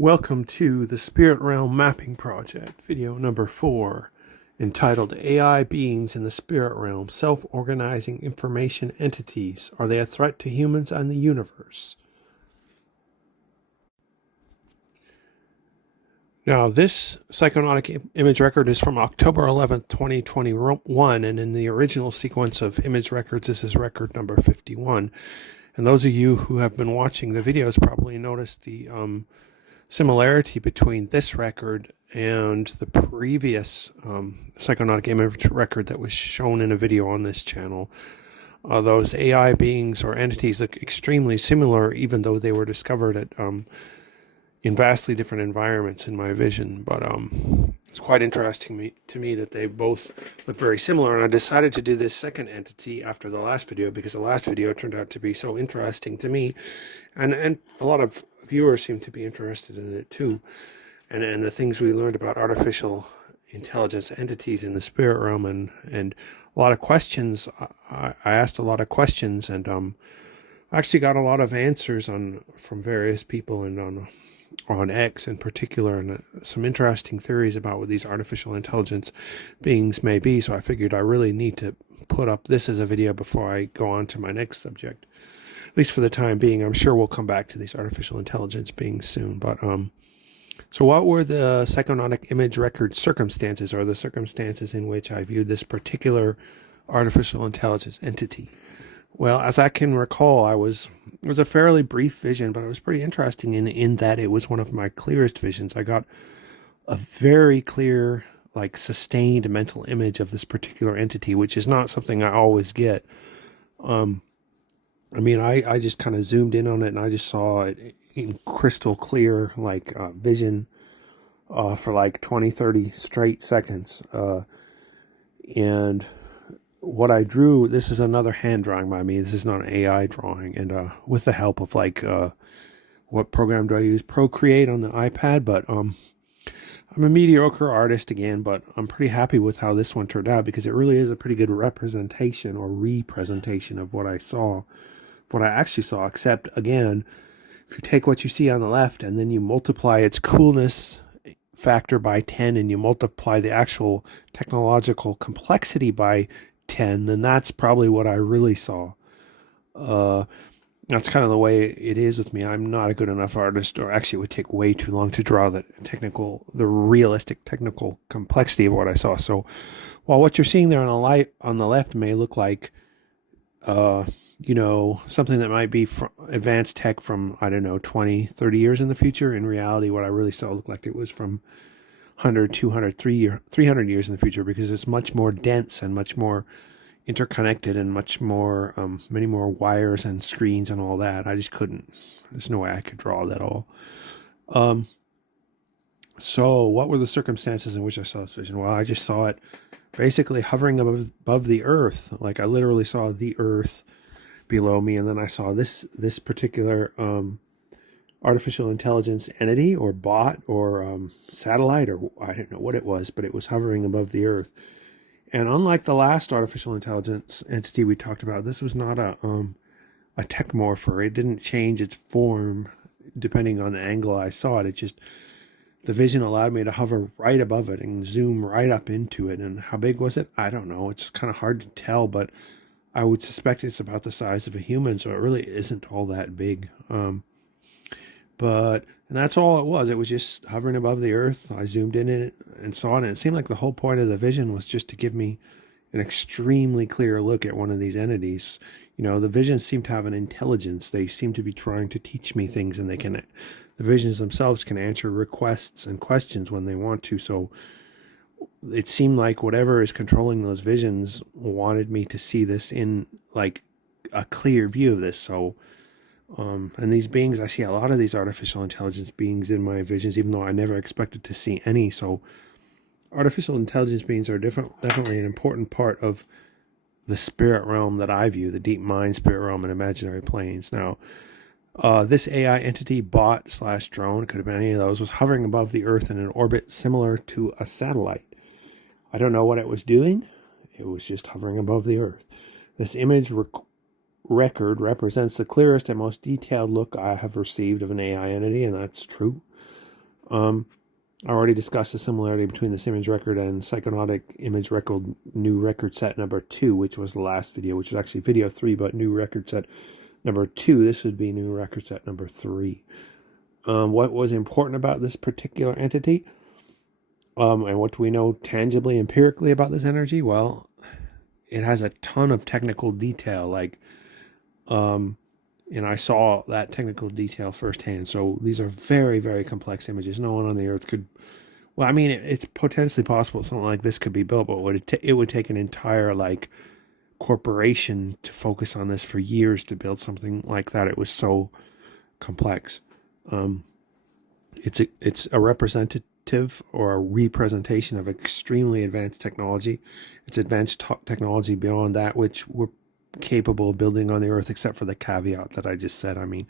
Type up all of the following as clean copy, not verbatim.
Welcome to the Spirit Realm Mapping Project, video number 4, entitled AI Beings in the Spirit Realm, Self-Organizing Information Entities. Are they a threat to humans and the universe? Now, this Psychonautic Image Record is from October 11th, 2021, and in the original sequence of image records, this is record number 51. And those of you who have been watching the videos probably noticed the similarity between this record and the previous Psychonautic Image Record that was shown in a video on this channel. Those AI beings or entities look extremely similar, even though they were discovered at in vastly different environments in my vision. But it's quite interesting to me that they both look very similar, and I decided to do this second entity after the last video because the last video turned out to be so interesting to me, and a lot of viewers seem to be interested in it too, and the things we learned about artificial intelligence entities in the spirit realm, and a lot of questions. I asked a lot of questions, and I actually got a lot of answers from various people, and on X in particular, and some interesting theories about what these artificial intelligence beings may be. So I figured I really need to put up this as a video before I go on to my next subject, at least for the time being. I'm sure we'll come back to these artificial intelligence beings soon. But so what were the Psychonautic Image Record circumstances, or the circumstances in which I viewed this particular artificial intelligence entity? Well, as I can recall, it was a fairly brief vision, but it was pretty interesting in that it was one of my clearest visions. I got a very clear, like, sustained mental image of this particular entity, which is not something I always get. I mean, I just kind of zoomed in on it, and I just saw it in crystal clear, like, vision for like 20, 30 straight seconds. And what I drew, this is another hand drawing by me. This is not an AI drawing, and with the help of what program do I use? Procreate on the iPad. But I'm a mediocre artist again, but I'm pretty happy with how this one turned out, because it really is a pretty good representation or representation of what I saw, what I actually saw. Except, again, if you take what you see on the left and then you multiply its coolness factor by 10, and you multiply the actual technological complexity by 10, then that's probably what I really saw. That's kind of the way it is with me. I'm not a good enough artist, or actually it would take way too long to draw the realistic technical complexity of what I saw. So while what you're seeing there on the left may look like something that might be advanced tech from, I don't know, 20, 30 years in the future, in reality what I really saw looked like it was from 100, 200, 300 years in the future, because it's much more dense and much more interconnected and much more, many more wires and screens and all that. I just couldn't, there's no way I could draw that all. So what were the circumstances in which I saw this vision? Well, I just saw it basically hovering above the earth. Like, I literally saw the earth below me, and then I saw this particular artificial intelligence entity or bot or satellite, or I don't know what it was, but it was hovering above the earth. And unlike the last artificial intelligence entity we talked about, this was not a techmorpher. It didn't change its form depending on the angle I saw it. It just, the vision allowed me to hover right above it and zoom right up into it. And how big was it? I don't know. It's kind of hard to tell, but I would suspect it's about the size of a human, so it really isn't all that big. And that's all it was. It was just hovering above the earth. I zoomed in it and saw it, and it seemed like the whole point of the vision was just to give me an extremely clear look at one of these entities. You know, the visions seem to have an intelligence. They seem to be trying to teach me things, and the visions themselves can answer requests and questions when they want to. So it seemed like whatever is controlling those visions wanted me to see this in, like, a clear view of this. So and these beings, I see a lot of these artificial intelligence beings in my visions, even though I never expected to see any. So artificial intelligence beings are definitely an important part of the spirit realm that I view, the deep mind, spirit realm, and imaginary planes. Now, this AI entity, bot / drone, could have been any of those, was hovering above the earth in an orbit similar to a satellite. I don't know what it was doing. It was just hovering above the earth. This image record represents the clearest and most detailed look I have received of an AI entity, and that's true. I already discussed the similarity between this image record and Psychonautic Image Record new record set number 2, which was the last video, which is actually video 3, but new record set number 2. This would be new record set number 3. What was important about this particular entity? And what do we know tangibly, empirically about this energy? Well, it has a ton of technical detail, and I saw that technical detail firsthand. So these are very, very complex images. No one on the earth could, well, I mean, it's potentially possible something like this could be built, but it would take an entire, corporation to focus on this for years to build something like that. It was so complex. It's a representative or a representation of extremely advanced technology. It's advanced technology beyond that which we're capable of building on the earth, except for the caveat that I just said. I mean,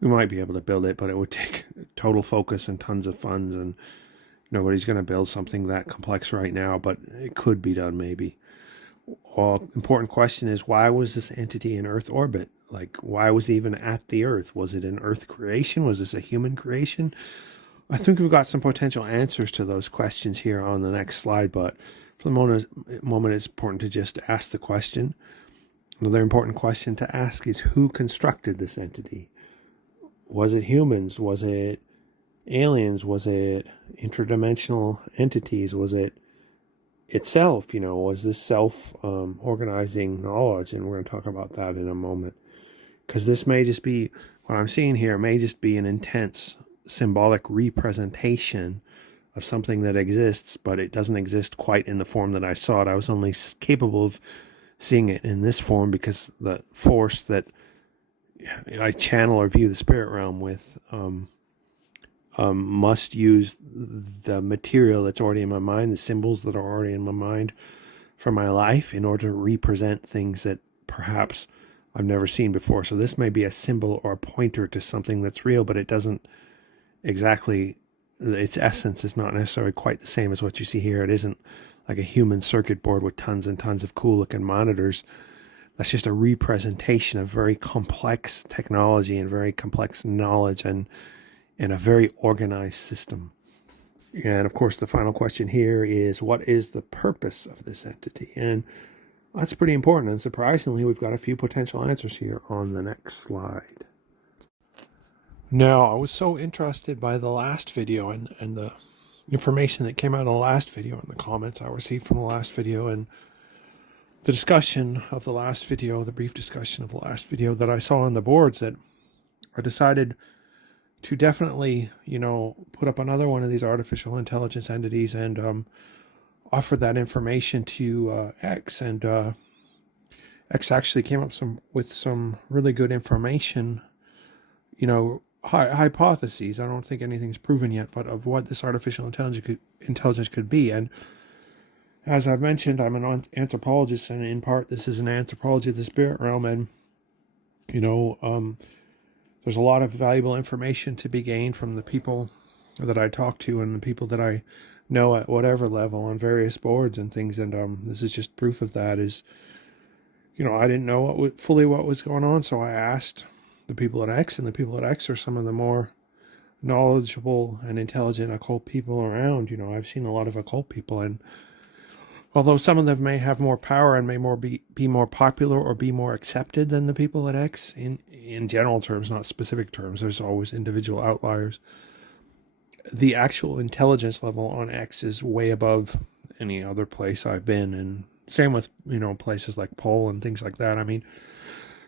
we might be able to build it, but it would take total focus and tons of funds, and nobody's going to build something that complex right now, but it could be done maybe. Important question is, why was this entity in Earth orbit? Why was it even at the Earth? Was it an Earth creation? Was this a human creation? I think we've got some potential answers to those questions here on the next slide, but for the moment it's important to just ask the question. Another important question to ask is, who constructed this entity? Was it humans? Was it aliens? Was it interdimensional entities? Was it itself? Was this self-organizing knowledge? And we're going to talk about that in a moment. Because this may just be, what I'm seeing here may just be an intense symbolic representation of something that exists, but it doesn't exist quite in the form that I saw it. I was only capable of seeing it in this form because the force that I channel or view the spirit realm with must use the material that's already in my mind, the symbols that are already in my mind for my life, in order to represent things that perhaps I've never seen before. So this may be a symbol or a pointer to something that's real, but it doesn't exactly, its essence is not necessarily quite the same as what you see here. It isn't like a human circuit board with tons and tons of cool looking monitors. That's just a representation of very complex technology and very complex knowledge and a very organized system. And of course, the final question here is, what is the purpose of this entity? And that's pretty important. And surprisingly, we've got a few potential answers here on the next slide. Now, I was so interested by the last video and the information that came out of the last video and the comments I received from the last video and the discussion of the last video, the brief discussion of the last video that I saw on the boards, that I decided to definitely, put up another one of these artificial intelligence entities and offer that information to X. And X actually came up with some really good information, hypotheses. I don't think anything's proven yet, but of what this artificial intelligence could be. And as I've mentioned, I'm an anthropologist, and in part this is an anthropology of the spirit realm. And there's a lot of valuable information to be gained from the people that I talk to and the people that I know at whatever level on various boards and things. And this is just proof of that. Is I didn't know fully what was going on, so I asked the people at X, and the people at X are some of the more knowledgeable and intelligent occult people around. I've seen a lot of occult people, and although some of them may have more power and may be more popular or be more accepted than the people at X, in general terms, not specific terms, there's always individual outliers. The actual intelligence level on X is way above any other place I've been, and same with places like Pole and things like that. I mean,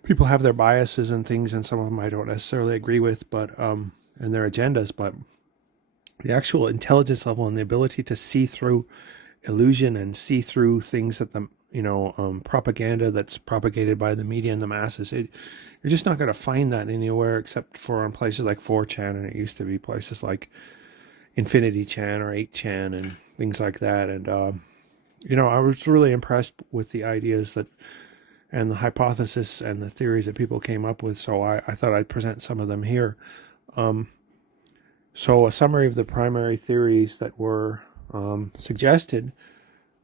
people have their biases and things, and some of them I don't necessarily agree with, but and their agendas, but the actual intelligence level and the ability to see through illusion and see through things that the propaganda that's propagated by the media and the masses, you're just not going to find that anywhere except for on places like 4chan, and it used to be places like Infinity Chan or 8chan and things like that. And I was really impressed with the ideas that and the hypothesis and the theories that people came up with, so I thought I'd present some of them here. So a summary of the primary theories that were suggested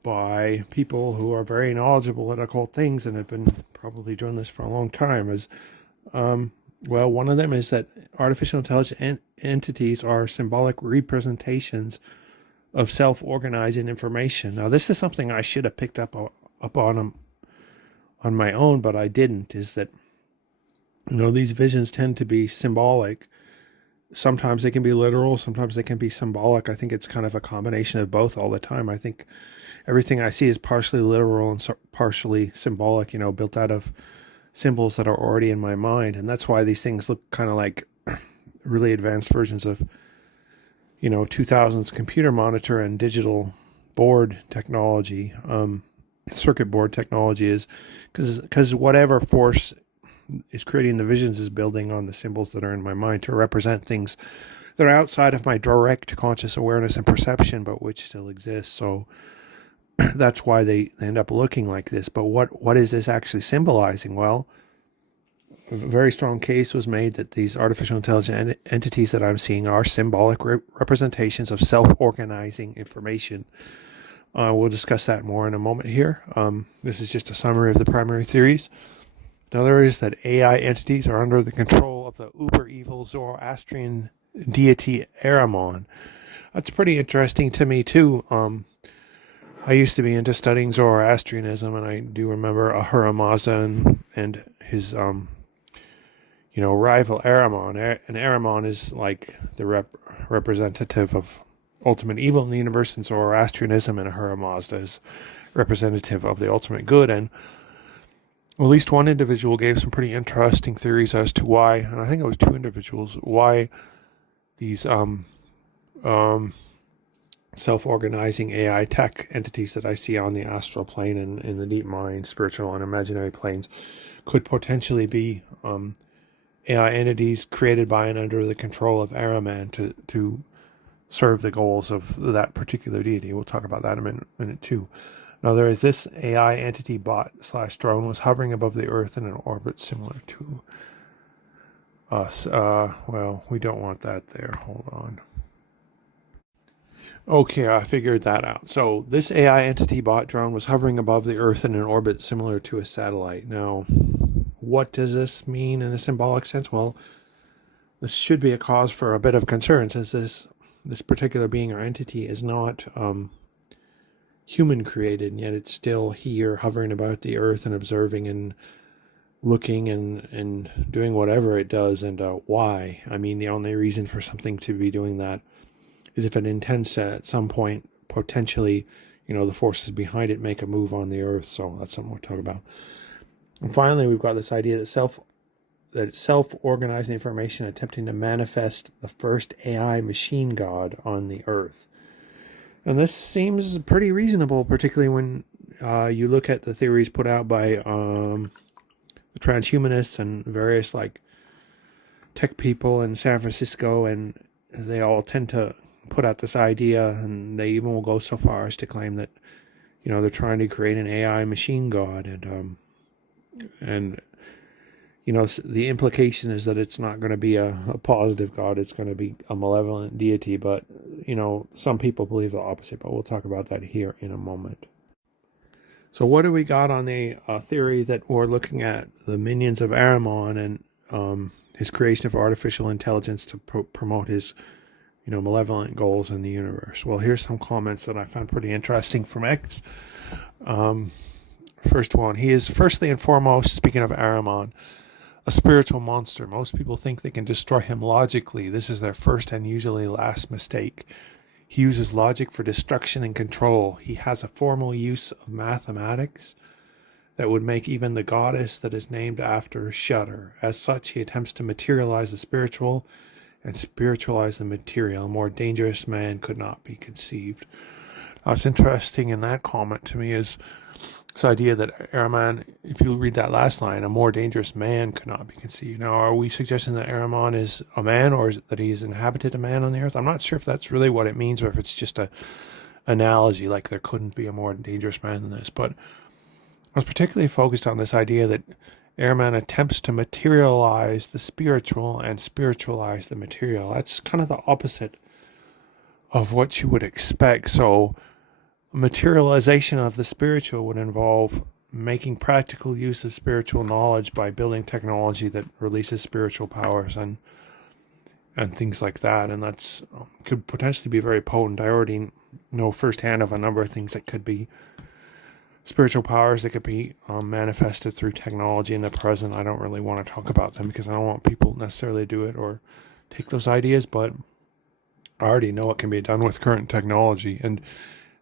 by people who are very knowledgeable at occult things and have been probably doing this for a long time is Well, one of them is that artificial intelligence entities are symbolic representations of self-organizing information. Now, this is something I should have picked up on my own, but I didn't. Is that these visions tend to be symbolic. Sometimes they can be literal, sometimes they can be symbolic. I think it's kind of a combination of both all the time. I think everything I see is partially literal and partially symbolic, built out of symbols that are already in my mind. And that's why these things look kind of like really advanced versions of, 2000s computer monitor and digital board technology, circuit board technology is because whatever force is creating the visions is building on the symbols that are in my mind to represent things that are outside of my direct conscious awareness and perception, but which still exist. So that's why they end up looking like this. But what is this actually symbolizing? Well, a very strong case was made that these artificial intelligence entities that I'm seeing are symbolic representations of self-organizing information. We'll discuss that more in a moment here. This is just a summary of the primary theories. Another is that AI entities are under the control of the uber-evil Zoroastrian deity Ahriman. That's pretty interesting to me, too. I used to be into studying Zoroastrianism, and I do remember Ahura and his, rival Ahriman. And Ahriman is like the representative of ultimate evil in the universe in Zoroastrianism, and Ahura Mazda is representative of the ultimate good. And at least one individual gave some pretty interesting theories as to why, and I think it was two individuals, why these self-organizing AI tech entities that I see on the astral plane and in the deep mind, spiritual and imaginary planes could potentially be AI entities created by and under the control of Ahriman to serve the goals of that particular deity. We'll talk about that in a minute too. Now, there is this AI entity bot/drone was hovering above the Earth in an orbit similar to us. Well, we don't want that there. Hold on. Okay, I figured that out. So this AI entity bot drone was hovering above the Earth in an orbit similar to a satellite. Now, what does this mean in a symbolic sense? Well, this should be a cause for a bit of concern, since this particular being or entity is not human created, and yet it's still here hovering about the Earth and observing and looking and doing whatever it does. And why? I mean, the only reason for something to be doing that is if it intends to at some point potentially, the forces behind it make a move on the Earth. So that's something we'll talk about. And finally, we've got this idea that self-organizing information attempting to manifest the first AI machine god on the Earth. And this seems pretty reasonable, particularly when you look at the theories put out by the transhumanists and various tech people in San Francisco, and they all tend to put out this idea, and they even will go so far as to claim that they're trying to create an AI machine god, and the implication is that it's not going to be a positive god, it's going to be a malevolent deity. But some people believe the opposite, but we'll talk about that here in a moment. So what do we got on the theory that we're looking at the minions of Ahriman and his creation of artificial intelligence to promote his malevolent goals in the universe? Well, here's some comments that I found pretty interesting from X. First one, he is firstly and foremost, speaking of Ahriman, a spiritual monster. Most people think they can destroy him logically. This is their first and usually last mistake. He uses logic for destruction and control. He has a formal use of mathematics that would make even the goddess that is named after shudder. As such, he attempts to materialize the spiritual and spiritualize the material. A more dangerous man could not be conceived. What's interesting in that comment to me is this idea that Ahriman, if you read that last line, a more dangerous man could not be conceived. Now, are we suggesting that Ahriman is a man, or is it that he's inhabited a man on the Earth? I'm not sure if that's really what it means, or if it's just a analogy, like there couldn't be a more dangerous man than this. But I was particularly focused on this idea that Ahriman attempts to materialize the spiritual and spiritualize the material. That's kind of the opposite of what you would expect. So materialization of the spiritual would involve making practical use of spiritual knowledge by building technology that releases spiritual powers and things like that. And that's could potentially be very potent. I already know firsthand of a number of things that could be spiritual powers that could be manifested through technology in the present. I don't really want to talk about them because I don't want people necessarily to do it or take those ideas, but I already know it can be done with current technology. And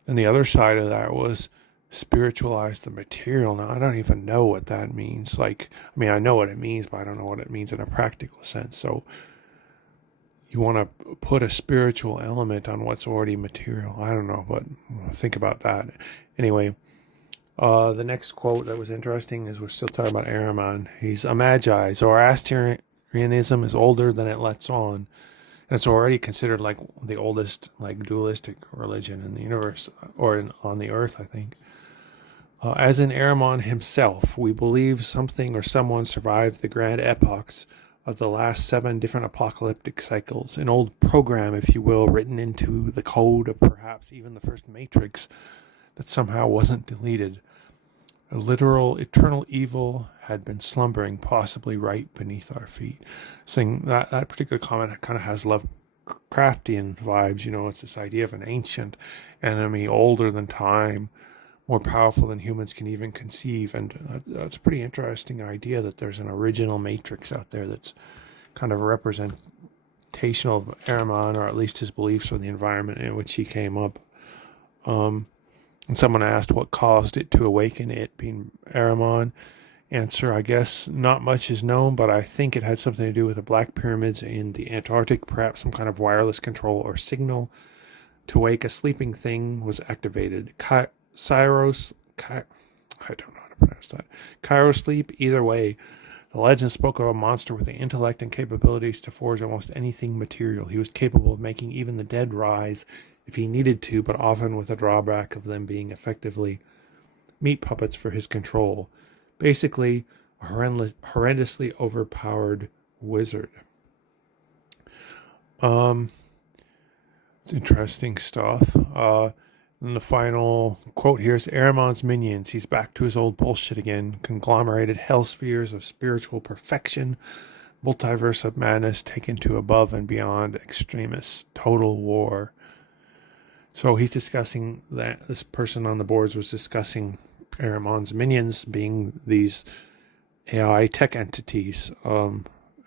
then the other side of that was spiritualize the material. Now, I don't even know what that means. Like, I mean, I know what it means, but I don't know what it means in a practical sense. So you want to put a spiritual element on what's already material. I don't know, but think about that. Anyway, the next quote that was interesting is we're still talking about Ahriman. He's a magi. Zoroastrianism is older than it lets on. And it's already considered like the oldest, like dualistic religion in the universe, or on the earth, I think. As in Ahriman himself, we believe something or someone survived the grand epochs of the last 7 different apocalyptic cycles, an old program, if you will, written into the code of perhaps even the first Matrix that somehow wasn't deleted. A literal eternal evil had been slumbering, possibly right beneath our feet. Saying that particular comment kind of has Lovecraftian vibes. You know, it's this idea of an ancient enemy, older than time, more powerful than humans can even conceive. And that's a pretty interesting idea that there's an original Matrix out there that's kind of representational of Ahriman, or at least his beliefs or the environment in which he came up. And someone asked what caused it to awaken, it being Ahriman. Answer, I guess not much is known, but I think it had something to do with the Black Pyramids in the Antarctic, perhaps some kind of wireless control or signal to wake a sleeping thing was activated. I don't know how to pronounce that. Cryosleep, either way. The legend spoke of a monster with the intellect and capabilities to forge almost anything material. He was capable of making even the dead rise if he needed to, but often with a drawback of them being effectively meat puppets for his control. Basically, a horrendously overpowered wizard. It's interesting stuff. And the final quote here is Ahriman's minions. He's back to his old bullshit again. Conglomerated hell spheres of spiritual perfection. Multiverse of madness taken to above and beyond extremists. Total war. So he's discussing that. This person on the boards was discussing Ahriman's minions being these AI tech entities.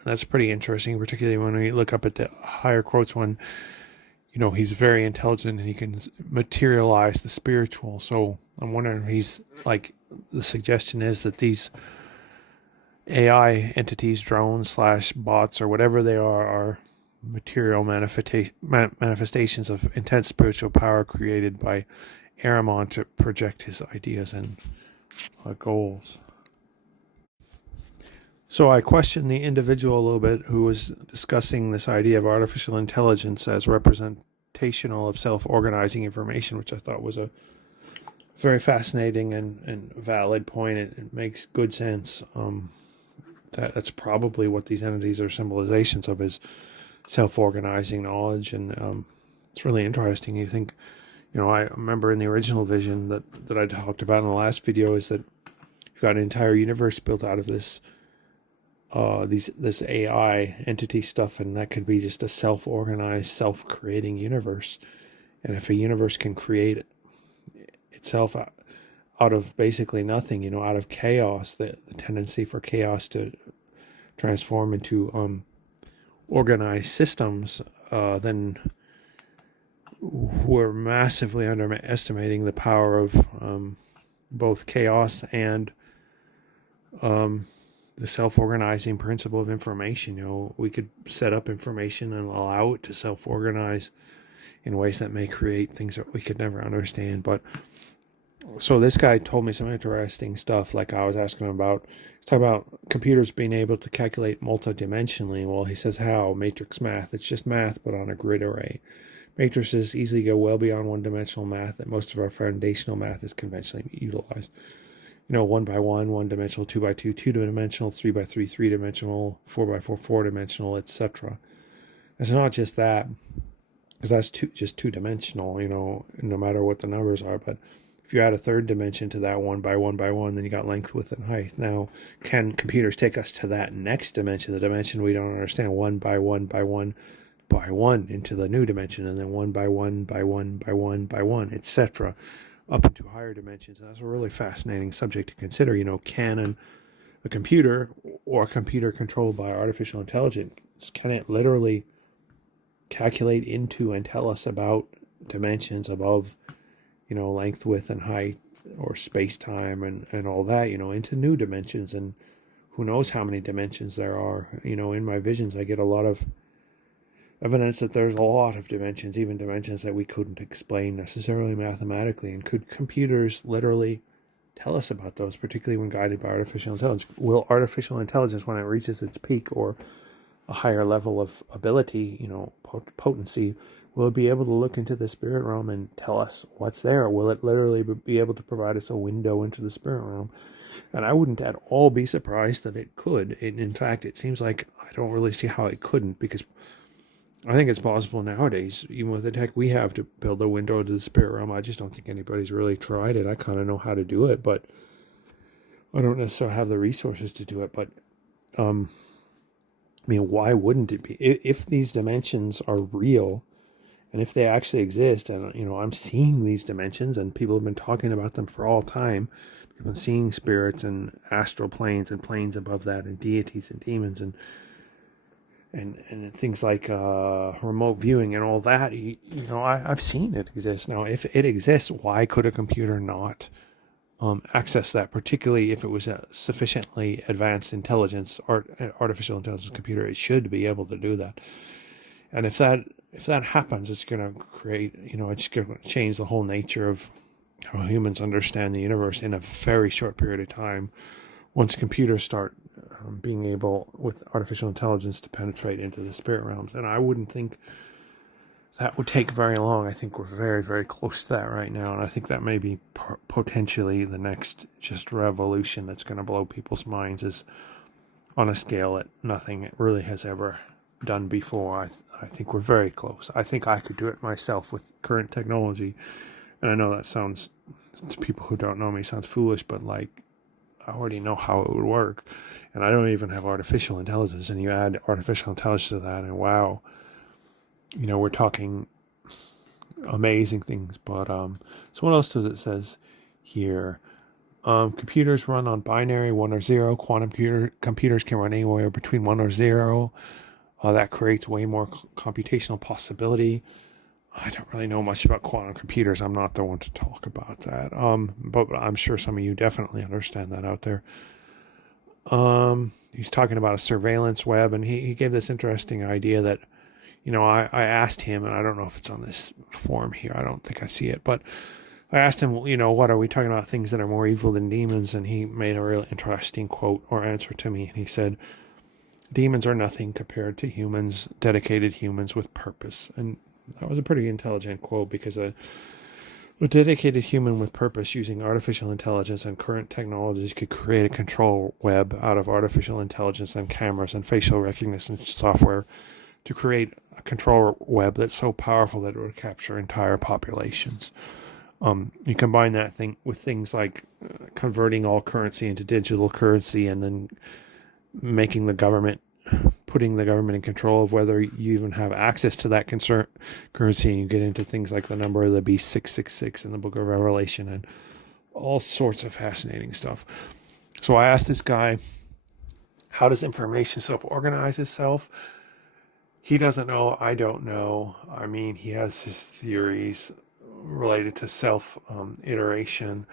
That's pretty interesting, particularly when we look up at the higher quotes when, you know, he's very intelligent and he can materialize the spiritual. So I'm wondering if he's like, the suggestion is that these AI entities, drones / bots or whatever they are material manifestations of intense spiritual power created by Ahriman to project his ideas and goals. So I questioned the individual a little bit who was discussing this idea of artificial intelligence as representational of self-organizing information, which I thought was a very fascinating and valid point. It makes good sense. That's probably what these entities are symbolizations of, is self-organizing knowledge. And it's really interesting. You think, you know, I remember in the original vision that I talked about in the last video is that you've got an entire universe built out of this AI entity stuff, and that could be just a self-organized, self-creating universe. And if a universe can create itself out of basically nothing, you know, out of chaos, the tendency for chaos to transform into organized systems, then we're massively underestimating the power of both chaos and the self-organizing principle of information. You know, we could set up information and allow it to self-organize in ways that may create things that we could never understand. But so this guy told me some interesting stuff. Like I was asking him about, he's talking about computers being able to calculate multidimensionally. Well, he says how? Matrix math. It's just math, but on a grid array. Matrices easily go well beyond one-dimensional math that most of our foundational math is conventionally utilized. You know, 1 by 1, 1-dimensional, 2 by 2, 2-dimensional, 3 by 3, 3-dimensional, 4 by 4, 4-dimensional, etc. It's not just that, because that's just 2-dimensional, you know, no matter what the numbers are. But if you add a third dimension to that 1 by 1 by 1, then you got length, width, and height. Now, can computers take us to that next dimension, the dimension we don't understand, 1 by 1 by 1 by 1 into the new dimension, and then 1 by 1 by 1 by 1 by 1, etc., up into higher dimensions? And that's a really fascinating subject to consider. Can a computer or a computer controlled by artificial intelligence, can it literally calculate into and tell us about dimensions above, length, width, and height, or space-time and all that, into new dimensions? And who knows how many dimensions there are. In my visions, I get a lot of evidence that there's a lot of dimensions, even dimensions that we couldn't explain necessarily mathematically. And could computers literally tell us about those, particularly when guided by artificial intelligence? Will artificial intelligence, when it reaches its peak or a higher level of ability, potency, will it be able to look into the spirit realm and tell us what's there? Will it literally be able to provide us a window into the spirit realm? And I wouldn't at all be surprised that it could. In fact, it seems like I don't really see how it couldn't, because I think it's possible nowadays, even with the tech we have, to build a window to the spirit realm. I just don't think anybody's really tried it. I kind of know how to do it, but I don't necessarily have the resources to do it. But, why wouldn't it be? If these dimensions are real, and if they actually exist, and, I'm seeing these dimensions, and people have been talking about them for all time. People have been seeing spirits and astral planes and planes above that, and deities and demons and things like remote viewing and all that. I've seen it exist. Now, if it exists, why could a computer not access that? Particularly if it was a sufficiently advanced intelligence, artificial intelligence computer, it should be able to do that. And if that happens, it's going to create, it's going to change the whole nature of how humans understand the universe in a very short period of time. Once computers start being able, with artificial intelligence, to penetrate into the spirit realms. And I wouldn't think that would take very long. I think we're very, very close to that right now. And I think that may be potentially the next just revolution that's going to blow people's minds, is on a scale that nothing really has ever done before. I think we're very close. I think I could do it myself with current technology. And I know that sounds, to people who don't know me, sounds foolish, but I already know how it would work. And I don't even have artificial intelligence. And you add artificial intelligence to that, and wow, we're talking amazing things. But so what else does it says here? Computers run on binary, 1 or 0. Quantum computers can run anywhere between 1 or 0. That creates way more computational possibility. I don't really know much about quantum computers. I'm not the one to talk about that. But I'm sure some of you definitely understand that out there. He's talking about a surveillance web, and he gave this interesting idea that, I asked him, and I don't know if it's on this form here. I don't think I see it, but I asked him, what are we talking about? Things that are more evil than demons? And he made a really interesting quote or answer to me. And he said, demons are nothing compared to humans, dedicated humans with purpose. And that was a pretty intelligent quote, because a dedicated human with purpose using artificial intelligence and current technologies could create a control web out of artificial intelligence and cameras and facial recognition software to create a control web that's so powerful that it would capture entire populations. You combine that thing with things like converting all currency into digital currency, and then putting the government in control of whether you even have access to that currency. And you get into things like the number of the beast 666 in the book of Revelation, and all sorts of fascinating stuff. So I asked this guy, how does information self-organize itself? He doesn't know. I don't know. He has his theories related to self-iteration.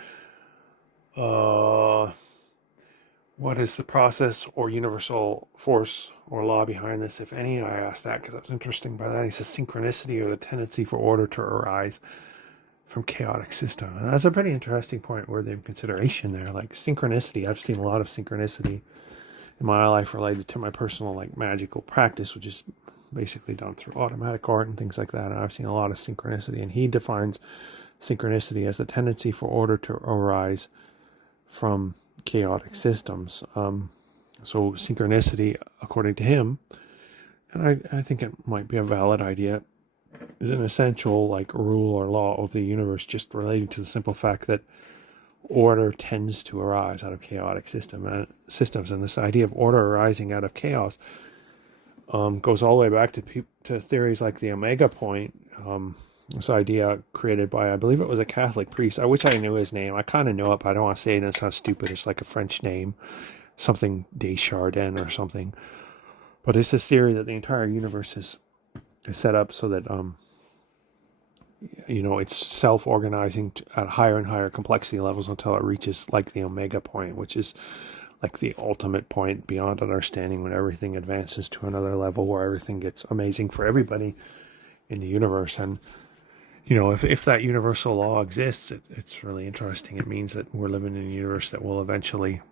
What is the process or universal force or law behind this, if any? I asked that because I was interested by that. He says synchronicity, or the tendency for order to arise from chaotic system. And that's a pretty interesting point worthy of consideration there. Like synchronicity, I've seen a lot of synchronicity in my life related to my personal magical practice, which is basically done through automatic art and things like that. And I've seen a lot of synchronicity. And he defines synchronicity as the tendency for order to arise from chaotic systems. So synchronicity, according to him, and I think it might be a valid idea, is an essential like rule or law of the universe, just relating to the simple fact that order tends to arise out of chaotic systems. And this idea of order arising out of chaos goes all the way back to theories like the omega point. This idea created by, I believe it was a Catholic priest. I wish I knew his name. I kind of know it, but I don't want to say it and it sounds stupid. It's like a French name, something Desjardins or something. But it's this theory that the entire universe is set up so that it's self-organizing at higher and higher complexity levels until it reaches like the omega point, which is like the ultimate point beyond understanding, when everything advances to another level where everything gets amazing for everybody in the universe. And if that universal law exists, it's really interesting. It means that we're living in a universe that will eventually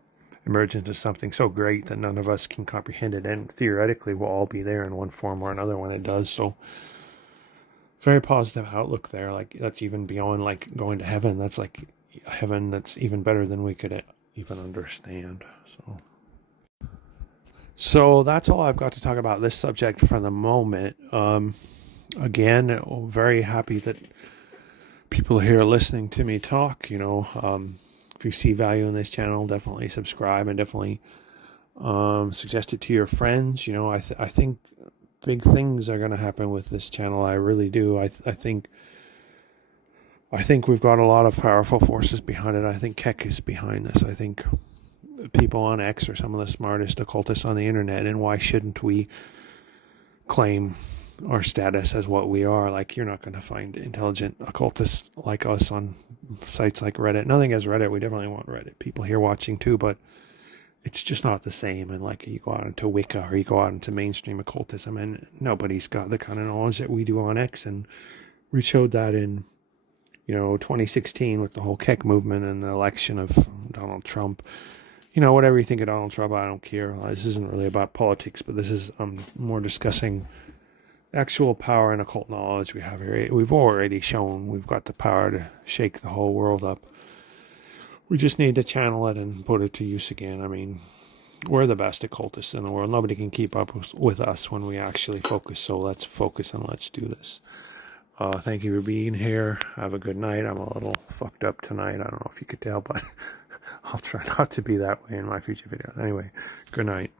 emerge into something so great that none of us can comprehend it, and theoretically we'll all be there in one form or another when it does. So very positive outlook there. Like, that's even beyond like going to heaven. That's like heaven that's even better than we could even understand. So that's all I've got to talk about this subject for the moment. Again, very happy that people here are listening to me talk. If you see value in this channel, definitely subscribe, and definitely suggest it to your friends. I think big things are going to happen with this channel. I really do. I think we've got a lot of powerful forces behind it. I think Keck is behind this. I think people on X are some of the smartest occultists on the internet, and why shouldn't we claim our status as what we are? Like, you're not going to find intelligent occultists like us on sites like Reddit. Nothing as Reddit. We definitely want Reddit people here watching too, but it's just not the same. And like, you go out into Wicca or you go out into mainstream occultism, and nobody's got the kind of knowledge that we do on X. And we showed that in 2016 with the whole Keck movement and the election of Donald Trump. Whatever you think of Donald Trump, I don't care. This isn't really about politics, but this is more discussing actual power and occult knowledge we have here. We've already shown we've got the power to shake the whole world up. We just need to channel it and put it to use again. I mean, we're the best occultists in the world. Nobody can keep up with us when we actually focus. So let's focus and let's do this. Thank you for being here. Have a good night. I'm a little fucked up tonight. I don't know if you could tell, but I'll try not to be that way in my future videos. Anyway, good night.